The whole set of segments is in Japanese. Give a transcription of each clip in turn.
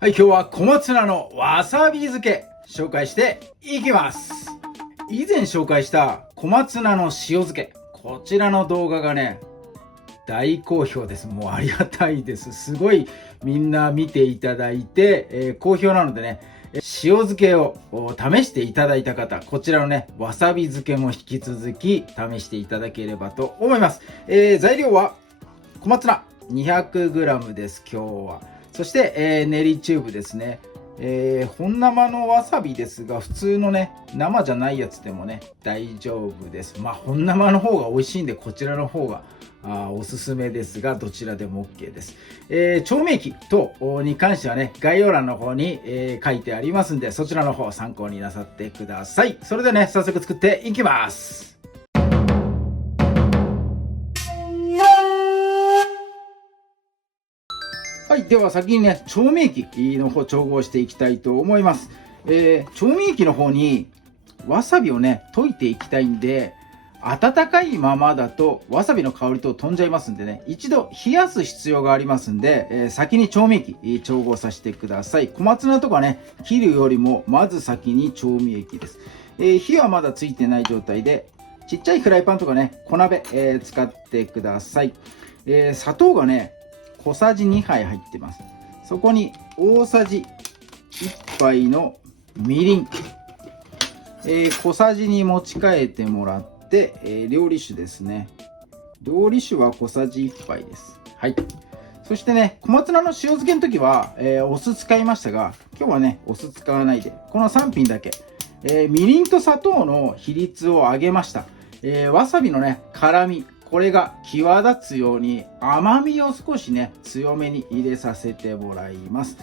はい、今日は小松菜のわさび漬け紹介していきます。以前紹介した小松菜の塩漬け、こちらの動画がね、大好評です。もうありがたいです。すごいみんな見ていただいて、好評なのでね、塩漬けを試していただいた方、こちらのね、わさび漬けも引き続き試していただければと思います。材料は小松菜 200g です、今日は。そして、練りチューブですね。本生のわさびですが、普通のね、生じゃないやつでもね、大丈夫です。本生の方が美味しいんで、こちらの方がおすすめですが、どちらでも OK です。調味液等に関してはね、概要欄の方に、書いてありますんで、そちらの方参考になさってください。それでね、早速作っていきます。はい、では先にね、調味液の方調合していきたいと思います。調味液の方にわさびをね、溶いていきたいんで、温かいままだとわさびの香りと飛んじゃいますんでね、一度冷やす必要がありますんで、先に調味液調合させてください。小松菜とかね、切るよりもまず先に調味液です。火はまだついてない状態で、ちっちゃいフライパンとかね、小鍋、使ってください。砂糖がね、小さじ2杯入ってます。そこに大さじ1杯のみりん、小さじに持ち替えてもらって、料理酒ですね。料理酒は小さじ1杯です。はい。そしてね、小松菜の塩漬けの時は、お酢使いましたが、今日はね、お酢使わないで、この3品だけ、みりんと砂糖の比率を上げました。わさびのね、辛み、これが際立つように甘みを少しね、強めに入れさせてもらいます。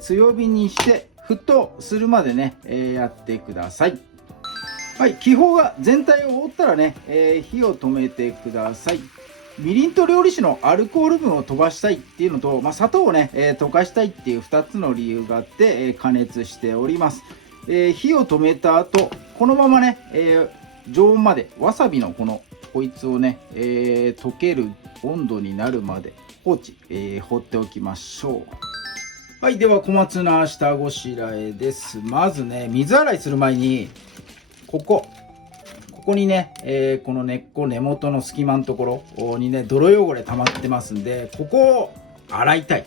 強火にして沸騰するまでね、やってください。はい、気泡が全体を覆ったらね、火を止めてください。みりんと料理酒のアルコール分を飛ばしたいっていうのと、砂糖をね、溶かしたいっていう2つの理由があって、加熱しております。火を止めた後、このままね、常温までわさびのこいつをね、溶ける温度になるまで放置、放っておきましょう。はい、では小松菜下ごしらえです。まずね、水洗いする前にここにね、この根っこ根元の隙間のところにね、泥汚れ溜まってますんで、ここを洗いたい。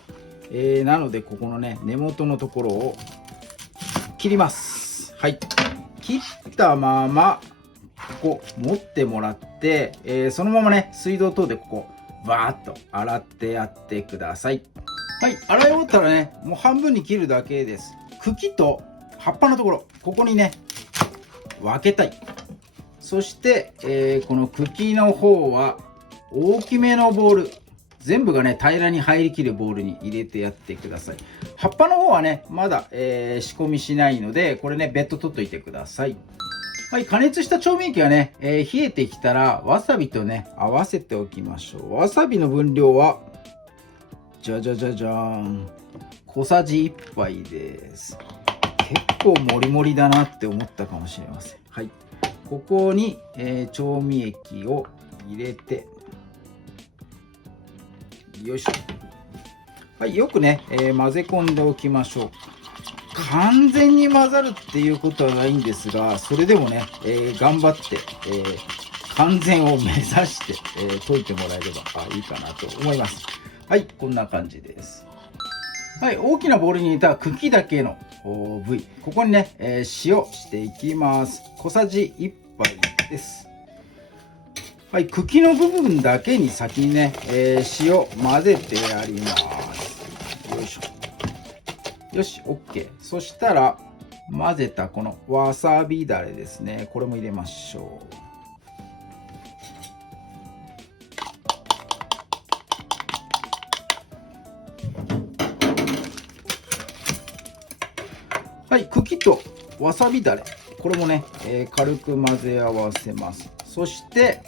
なのでここのね、根元のところを切ります。はい、切ったままここ持ってもらって、そのままね、水道等でここバーッと洗ってやってください。はい、洗い終わったらね、もう半分に切るだけです。茎と葉っぱのところ、ここにね、分けたい。そして、この茎の方は大きめのボウル、全部がね、平らに入りきるボウルに入れてやってください。葉っぱの方はね、まだ、仕込みしないので、これね、別途取っといてください。はい、加熱した調味液がね、冷えてきたらわさびとね、合わせておきましょう。わさびの分量はじゃじゃじゃじゃーん、小さじ1杯です。結構もりもりだなって思ったかもしれません。はい、ここに、調味液を入れて、よいしょ。はい、よくね、混ぜ込んでおきましょう。完全に混ざるっていうことはないんですが、それでもね、頑張って、完全を目指して、溶いてもらえればいいかなと思います。はい、こんな感じです。はい、大きなボウルに入れた茎だけの部位、ここにね、塩していきます。小さじ1杯です。はい、茎の部分だけに先にね、塩混ぜてやります。よいしょ。よし、OK。そしたら、混ぜたこのわさびだれですね。これも入れましょう。はい、茎とわさびだれ。これもね、軽く混ぜ合わせます。そして、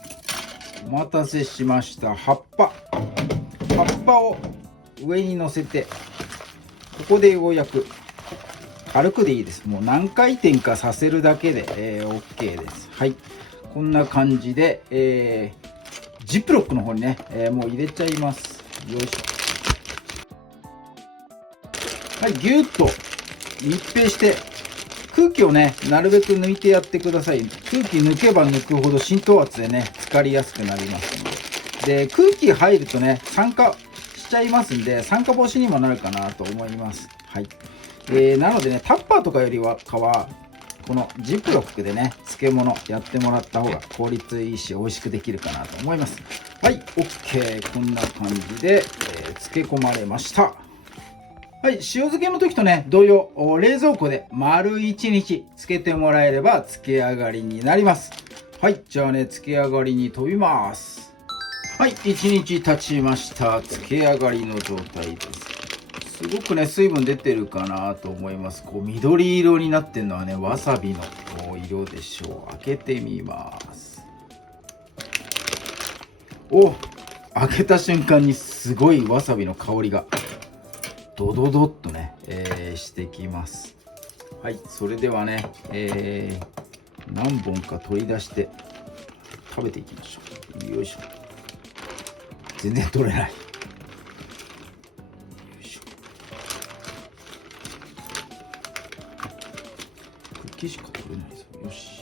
お待たせしました。葉っぱを上に乗せて、ここでようやく軽くでいいです。もう何回転かさせるだけで、OK です。はい、こんな感じで、ジップロックの方にね、もう入れちゃいます。よいしょ。はい、ぎゅっと密閉して、空気をね、なるべく抜いてやってください。空気抜けば抜くほど浸透圧でね、浸かりやすくなりますので。で、空気入るとね、酸化しちゃいますんで、酸化防止にもなるかなと思います。はい。なのでね、タッパーとかよりは、このジップロックでね、漬物やってもらった方が効率いいし、美味しくできるかなと思います。はい、OK。こんな感じで、漬け込まれました。はい、塩漬けの時とね、同様、冷蔵庫で丸1日漬けてもらえれば漬け上がりになります。はい、じゃあね、漬け上がりに飛びます。はい、1日経ちました。漬け上がりの状態です。すごくね、水分出てるかなと思います。こう、緑色になってるのはね、わさびの色でしょう。開けてみます。開けた瞬間にすごいわさびの香りがドドドッとね、してきます。はい、それではね、何本か取り出して食べていきましょう。よいしょ。全然取れない。よいしょ。茎しか取れないですよ。よし。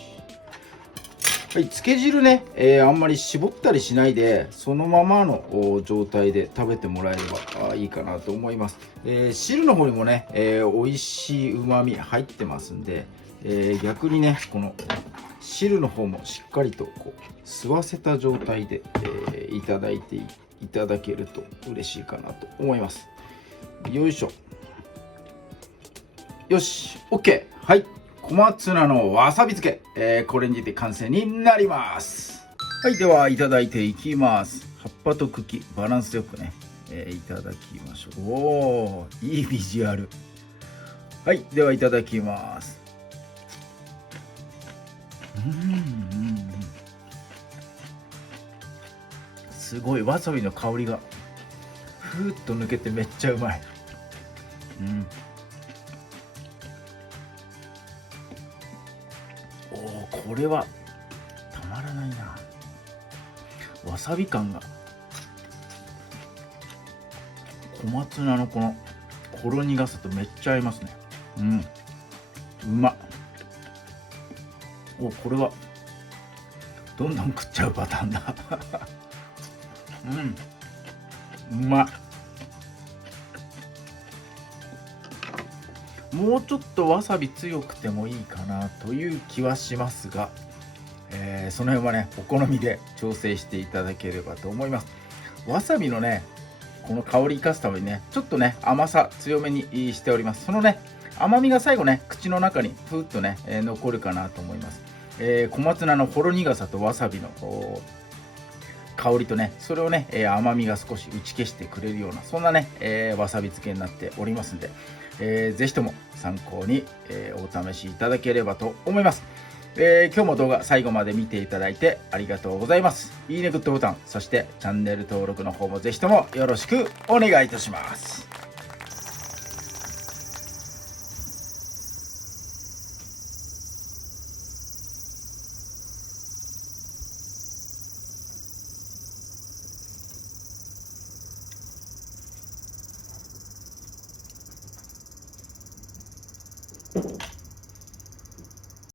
はい、漬け汁ね、あんまり絞ったりしないで、そのままの状態で食べてもらえればいいかなと思います。汁の方にもね、美味しい旨味入ってますんで、逆にね、この汁の方もしっかりとこう吸わせた状態で、いただけると嬉しいかなと思います。よいしょ。よし、OK。はい。小松菜のわさび漬け、これにて完成になります。はい、ではいただいていきます。葉っぱと茎バランスよくね、いただきましょう。おー、いいビジュアル。はい、ではいただきます。すごいわさびの香りがふーっと抜けてめっちゃうまい。これはたまらないな。わさび感が小松菜のこのほろ苦さとめっちゃ合いますね。うまっ。これはどんどん食っちゃうパターンだ。うまっ。もうちょっとわさび強くてもいいかなという気はしますが、その辺はね、お好みで調整していただければと思います。わさびのね、この香り生かすためにね、ちょっとね、甘さ強めにしております。そのね、甘みが最後ね、口の中にふーっとね、残るかなと思います。小松菜のほろ苦さとわさびの香りとね、それをね、甘みが少し打ち消してくれるような、そんなね、わさび漬けになっておりますんで、ぜひとも参考に、お試しいただければと思います。今日も動画最後まで見ていただいてありがとうございます。いいね、グッドボタン、そしてチャンネル登録の方もぜひともよろしくお願いいたします。